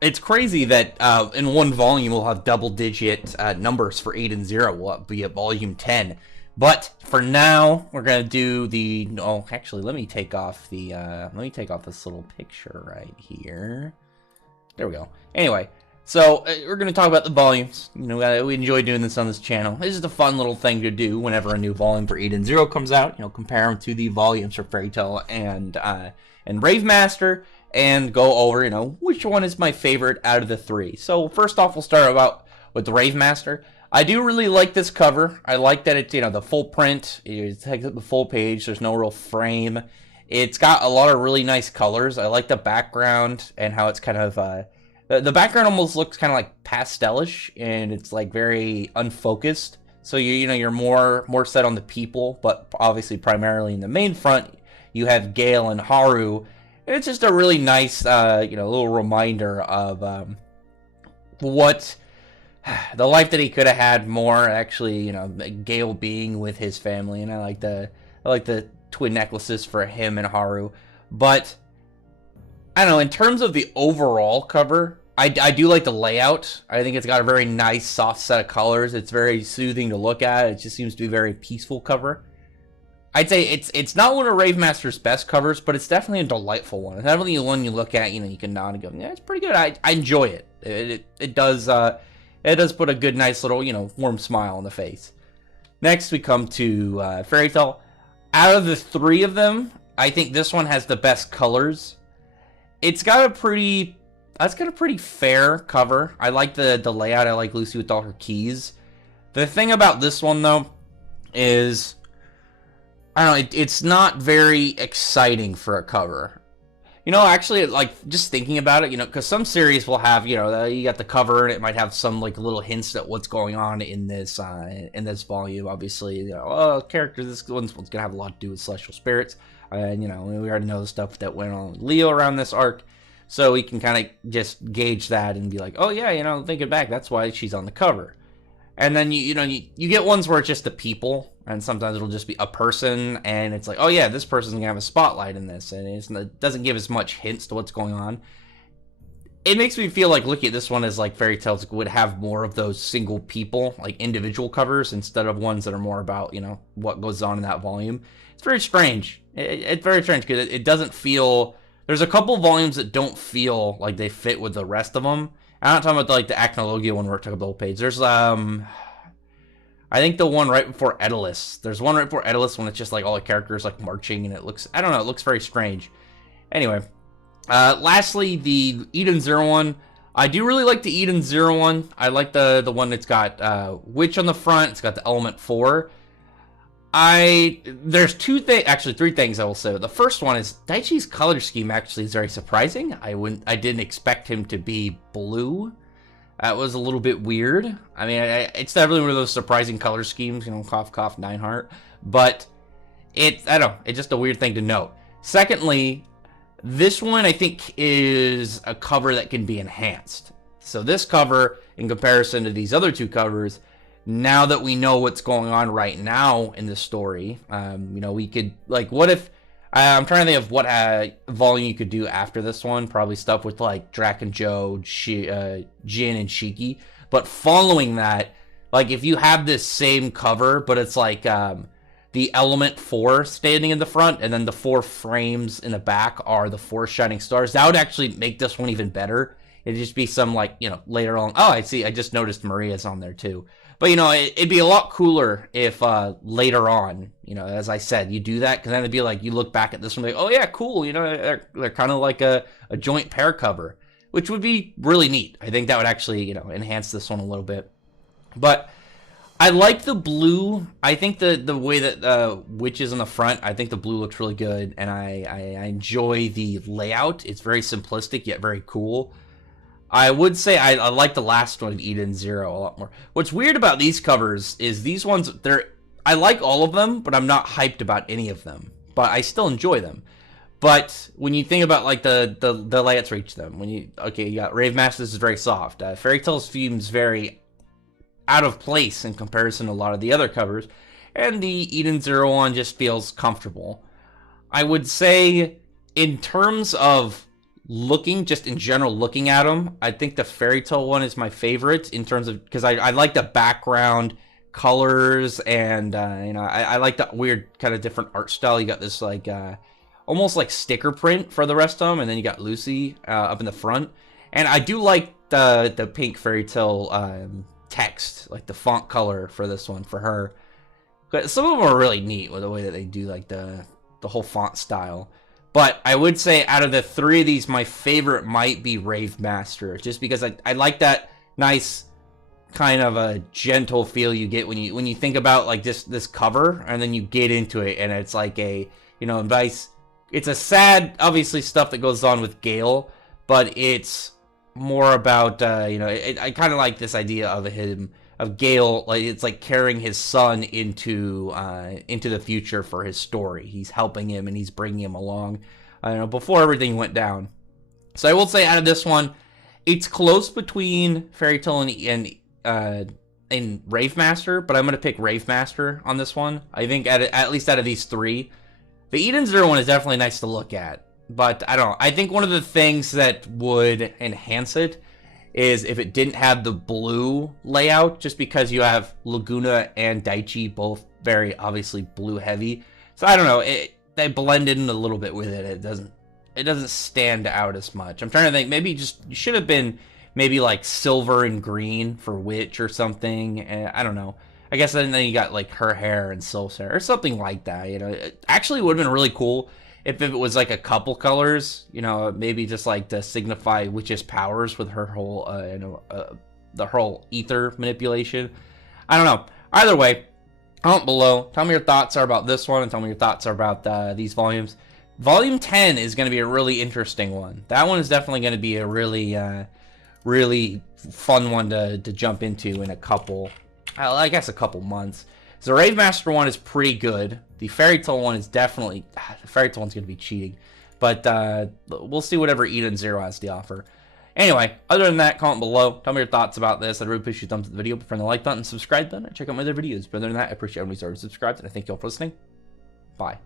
It's crazy that in one volume we'll have double-digit numbers for 8 and 0. Will be at volume 10. But for now, we're gonna do the. Oh, actually, let me take off the. Let me take off this little picture right here. There we go. Anyway, so we're gonna talk about the volumes. You know, we enjoy doing this on this channel. This is a fun little thing to do whenever a new volume for 8 and 0 comes out. You know, compare them to the volumes for Fairy Tail and Rave Master, and go over, you know, which one is my favorite out of the three. So first off, we'll start with the Rave Master. I do really like this cover. I like that it's, you know, the full print. It takes up the full page. There's no real frame. It's got a lot of really nice colors. I like the background and how it's kind of the background almost looks kind of like pastelish, and it's like very unfocused. So you know you're more set on the people, but obviously primarily in the main front you have Gale and Haru. It's just a really nice, you know, little reminder of what the life that he could have had more. Actually, you know, Gale being with his family, and I like the twin necklaces for him and Haru. But I don't know. In terms of the overall cover, I do like the layout. I think it's got a very nice, soft set of colors. It's very soothing to look at. It just seems to be a very peaceful cover. I'd say it's not one of Rave Master's best covers, but it's definitely a delightful one. It's definitely one you look at, you know, you can nod and go, yeah, it's pretty good. I enjoy it. It does put a good, nice little, you know, warm smile on the face. Next, we come to Fairy Tail. Out of the three of them, I think this one has the best colors. It's got a pretty fair cover. I like the layout. I like Lucy with all her keys. The thing about this one, though, is I don't know, it's not very exciting for a cover. You know, actually, like, just thinking about it, you know, because some series will have, you know, you got the cover, and it might have some, like, little hints at what's going on in this volume. Obviously, you know, oh, character, this one's going to have a lot to do with celestial spirits. And, you know, we already know the stuff that went on with Leo around this arc. So we can kind of just gauge that and be like, oh, yeah, you know, thinking back, that's why she's on the cover. And then, you get ones where it's just the people, and sometimes it'll just be a person, and it's like, oh yeah, this person's going to have a spotlight in this, and it doesn't give as much hints to what's going on. It makes me feel like looking at this one as like Fairy Tails would have more of those single people, like individual covers, instead of ones that are more about, you know, what goes on in that volume. It's very strange. It's very strange because it doesn't feel... There's a couple volumes that don't feel like they fit with the rest of them. I'm not talking about like the Acnologia one where it took up the whole page. There's I think the one right before Edalus. There's one right before Edalus when it's just like all the characters like marching, and it looks, I don't know, it looks very strange. Anyway, lastly, the Eden Zero one. I do really like the Eden Zero one. I like the one that's got Witch on the front. It's got the Element 4. There's actually three things I will say. The first one is Daichi's color scheme actually is very surprising. I didn't expect him to be blue. That was a little bit weird. I mean, it's definitely one of those surprising color schemes, you know, cough, cough, 9-heart. But I don't know, it's just a weird thing to note. Secondly, this one I think is a cover that can be enhanced. So this cover, in comparison to these other two covers, now that we know what's going on right now in the story, you know, we could, like, what if, I'm trying to think of what volume you could do after this one. Probably stuff with, like, Drac and Joe, Jin, and Shiki. But following that, like, if you have this same cover, but it's, like, the Element 4 standing in the front, and then the 4 frames in the back are the 4 shining stars, that would actually make this one even better. It'd just be some, like, you know, later on. Oh, I see. I just noticed Maria's on there, too. But, you know, it'd be a lot cooler if later on, you know, as I said, you do that. Because then it'd be like, you look back at this one, like, oh, yeah, cool. You know, they're kind of like a joint pair cover, which would be really neat. I think that would actually, you know, enhance this one a little bit. But I like the blue. I think the way that Witch is on the front, I think the blue looks really good. And I enjoy the layout. It's very simplistic, yet very cool. I would say I like the last one, Eden Zero, a lot more. What's weird about these covers is these ones, I like all of them, but I'm not hyped about any of them. But I still enjoy them. But when you think about like the layouts for each of them, you got Rave Master, this is very soft. Fairy Tail's seems very out of place in comparison to a lot of the other covers. And the Eden Zero one just feels comfortable. I would say in terms of just in general, looking at them, I think the Fairy Tale one is my favorite in terms of, because I like the background colors, and I like that weird kind of different art style. You got this like almost like sticker print for the rest of them, and then you got Lucy up in the front. And I do like the pink Fairy Tale text, like the font color for this one for her. But some of them are really neat with the way that they do like the whole font style. But I would say out of the three of these, my favorite might be Rave Master, just because I like that nice kind of a gentle feel you get when you think about like this cover, and then you get into it, and it's like a nice. It's a sad, obviously, stuff that goes on with Gale, but it's more about I kind of like this idea of Gale, like it's like carrying his son into the future for his story. He's helping him and he's bringing him along, before everything went down. So I will say, out of this one, it's close between Fairy Tale and Rave Master, but I'm gonna pick Rave Master on this one. I think at least out of these three, the Eden Zero one is definitely nice to look at, but I don't know. I think one of the things that would enhance it is if it didn't have the blue layout, just because you have Laguna and Daichi both very obviously blue heavy. So I don't know, they blended in a little bit with it. It doesn't stand out as much. I'm trying to think, maybe just should have been maybe like silver and green for Witch or something. I don't know. I guess then you got like her hair and Sylph's hair or something like that. It actually would have been really cool if it was like a couple colors, maybe just like to signify Witch's powers with her whole, the whole ether manipulation. I don't know. Either way, comment below. Tell me your thoughts are about this one, and tell me your thoughts are about these volumes. Volume 10 is going to be a really interesting one. That one is definitely going to be a really, really fun one to jump into in a couple months. The Rave Master one is pretty good. The Fairy Tale one is definitely... the Fairy Tale one's going to be cheating. But we'll see whatever Eden Zero has to offer. Anyway, other than that, comment below. Tell me your thoughts about this. I'd really appreciate your thumbs up the video. Press the like button, subscribe button, and check out my other videos. But other than that, I appreciate everybody started subscribed, and I thank you all for listening. Bye.